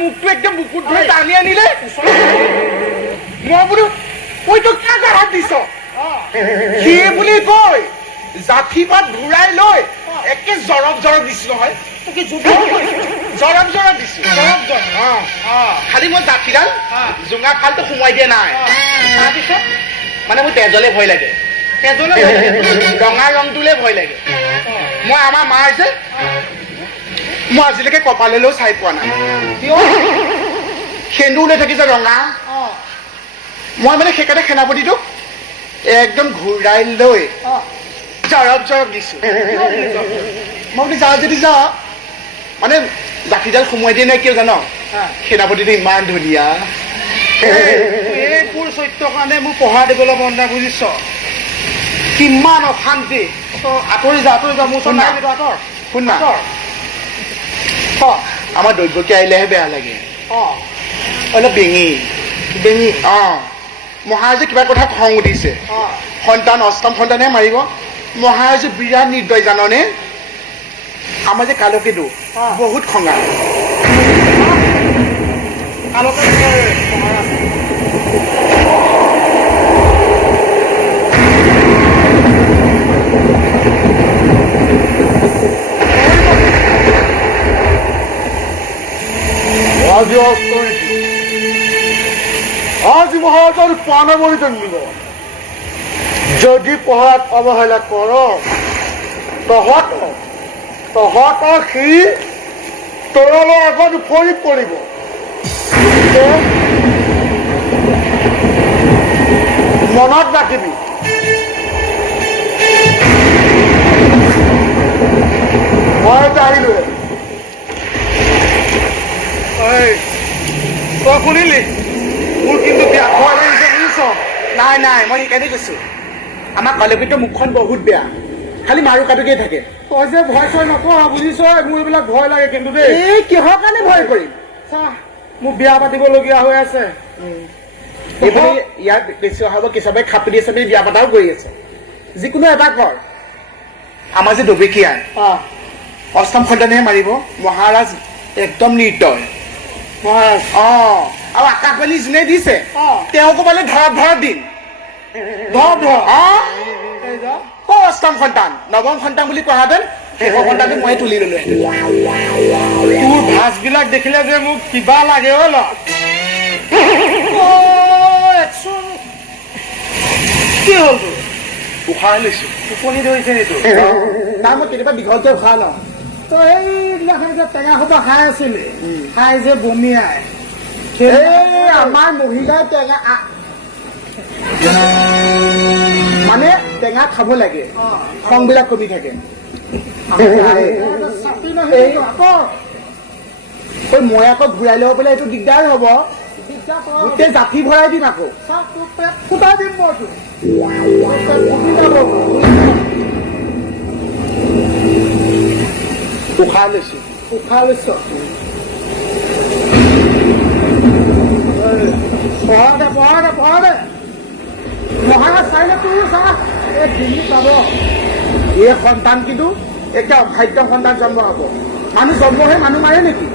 মুখটো একদম বুকুত ধৰি টানি আনিলে মই বোলো ঐ তই কিয় গাড়াত দিছ সি বুলি কৈ জাঠি পাত ঘূৰাই লৈ একে জৰব দিছো নহয় জৰব দিছো খালি মই জাঠিডাল জোঙা খালটো সোমাই দিয়া নাই তাৰপিছত মানে মোৰ তেজলে ভয় লাগে ৰঙা ৰংটোলে ভয় লাগে মই আমাৰ মাৰ যে মই আজিলৈকে কপাললৈও চাই পোৱা নাই সেন্দুৰ লৈ থাকিছে ৰঙা মই মানে সেইকাৰণে সেনাপতিটোক একদম ঘূৰাই লৈ জৰব দিছো মই বোলো যা যদি যা মানে জাঠিডাল সোমোৱাই দিয়ে নাই কিয় জান সেনাপতিটো ইমান ধুনীয়া এইবোৰ চৰিত্ৰৰ কাৰণে মোক পঢ়া দিবলৈ মন নাই বুজিছ কিমান অশান্তি আঁতৰি যা মোৰ ওচৰত নাই আঁতৰ শুন না আমাৰ দৈৱকী আহিলেহে বেয়া লাগে অলপ বেঙি মহাৰাজে কিবা কথা খং উঠিছে সন্তান অষ্টম সন্তানহে মাৰিব মহাৰাজে বিৰাট নিৰ্দয় জাননে আমাৰ যে কালকেদু বহুত খঙা আজি মহাৰাজৰ প্ৰাণৱলী জন্মিব যদি পঢ়াত অৱহেলা কৰ তহঁতৰ সি তৰলৈ আগত ভৰি পৰিব মনত ৰাখিবি মই আহিলো তই শুনিলি মোৰ কিন্তু বেয়া ভয় লাগিছে শুনিছ নাই মই সেইকাৰণে কৈছো আমাৰ কালকীটোৰ মুখখন বহুত বেয়া খালি মাৰো কাটুকিয়ে থাকে তই যে ভয় চয় নকৰা বুজিছ মোৰ এইবিলাক ভয় লাগে কিন্তু দেই এই কিহৰ কাৰণে ভয় কৰিম চাহ মোৰ বিয়া পাতিবলগীয়া হৈ আছে এইবুলি ইয়াত বেছি অহাব কিছুমানে খাপি চাপি বিয়া পাতাও কৰি আছে যিকোনো এটা কৰ আমাৰ যে দবেকীয়াই অষ্টম সন্তানেহে মাৰিব মহাৰাজ একদম নিৰ্দয় মহাৰাজ আৰু আকাশবাণী যোনে দিছে তেওঁ ক'বালে ধৰা দিন অষ্টম সন্তান নৱম সন্তান বুলি কোৱাহেঁতেন শেষৰ সন্তানটো মই তুলি ললো তোৰ ভাজ বিলাক দেখিলে যে মোক কিবা লাগে কি হ'ল তোৰ উশাহ লৈছো টোপনি ধৰিছে নেকি নাই মই কেতিয়াবা দীঘলকে উশাহ লওঁ তই এইবিলাখন যে টেঙা সোপা খাই আছিলি খাই যে বমিয়াই আমাৰ মহিলাই টেঙা মানে টেঙা খাব লাগে খং বিলাক কমি থাকে মই আকৌ ঘূৰাই ল'ব পেলাই এইটো দিগদাৰ হব গোটেই জাঠি ভৰাই দিম আকৌ ফুটাই দিম মই উশাহ লৈছো পঢ়া মহাৰাজ চাইলে তোৰ চা এই দিল্লী পাব এই সন্তান কিন্তু একে অখাদ্য সন্তান জন্ম হব মানুহ জন্মহে মানুহ মাৰে নেকি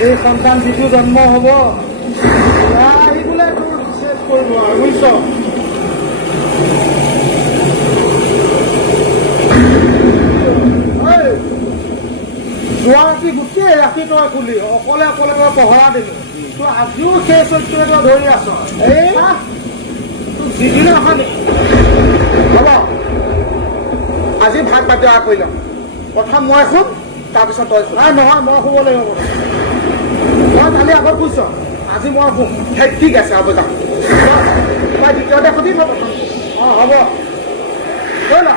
এই সন্তান যিটো জন্ম হব আহি বোলে তোৰ চেছ কৰিব আৰু বুজিছ যোৱা ৰাতি গোটেই ৰাতি তই খুলি অকলে মই পহৰা দিলো তই আজিও সেই চৰিত্ৰৰে তই ধৰি আছ তোৰ যিদিনা অহা হ'ব আজি ভাত পাতি কৰি ল'ম প্ৰথম মই শুম তাৰপিছত তই শুম নাই নহয় মই শুব লাগিব মই কালি আগত বুজিছ আজি মই শুম ঠিক আছে হ'ব যাম তই দ্বিতীয়তে সুধিম মই প্ৰথম হ'ব কৈ ল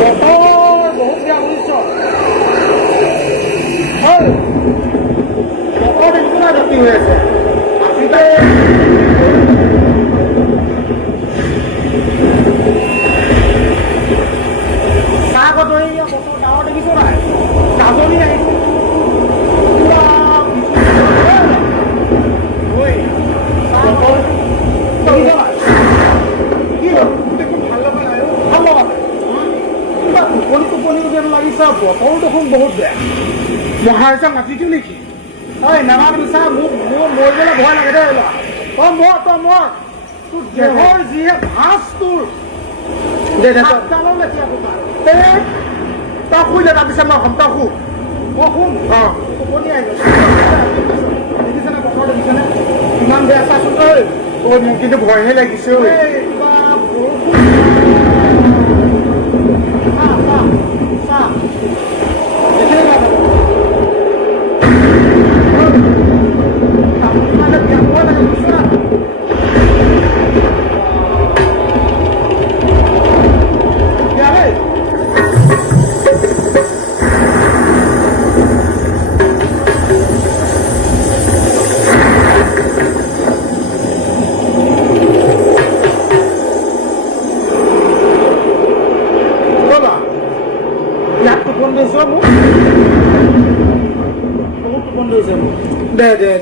বতৰ বহুত বেয়া বুজিছ বতৰ দেখিছো নাই ৰাতি হৈ আছে আজি চাহ বতৰি বতৰ ডাঙৰ দেখিছো নাই গাজনি আহিছে টোপনি যেন লাগিছে বতৰ দেখোন বহুত বেয়া মহাৰাজা মাতিটো নেকি ঐ নামাতিবি চা মোক মৰিবলৈ ভয় লাগে দেই ল'ৰা তই মৰ তোৰ দেহৰ যিহে ভাঁজ তোৰ তই শুই দে তাৰপিছত মই হ'ম তই শু মই শুম অঁ টোপনি আহিব দেখিছেনে বতৰ দেখিছেনে ইমান বেয়া চাচোন তই ঐ মোক কিন্তু ভয়হে লাগিছে ঐ কিবা বৰষুণ চাহ দেখিলে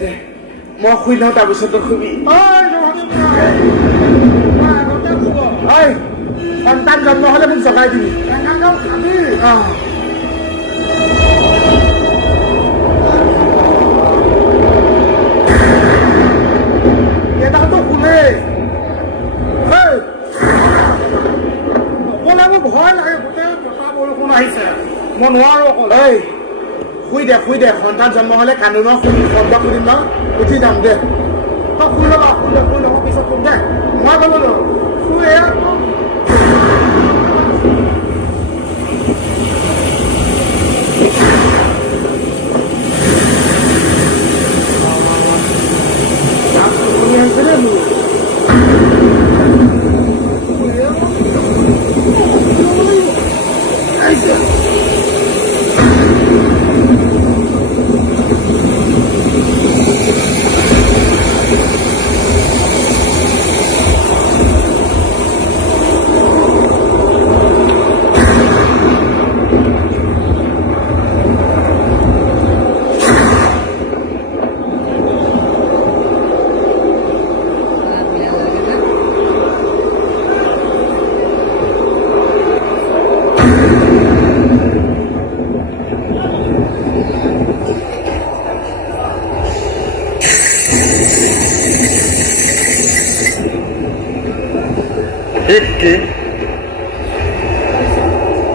দে মই শুই লওঁ তাৰপিছত শুবি সন্তান জন্ম হ'লে মোক জগাই দিবি এটাতো শুনে অকলে মোৰ ভয় লাগে গোটেই বতাহ বৰষুণ আহিছে মই নোৱাৰো অকলে শুই দে সন্তান জন্ম হ'লে কান্দো ন শব্দ শুনিম ন উঠি যাম দে তই শুই ল'বা পিছত শুম দে মই গ'লো শুই আহিছে দেই মোৰ আহিছে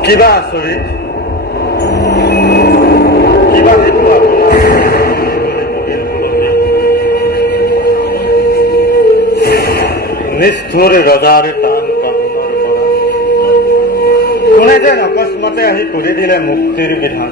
কিবা আচৰিত কিবা সেইটো নিষ্ঠুৰ ৰজাৰ টান কানুনৰ পৰা কোনে যেন অকস্মাতে আহি কৰি দিলে মুক্তিৰ বিধান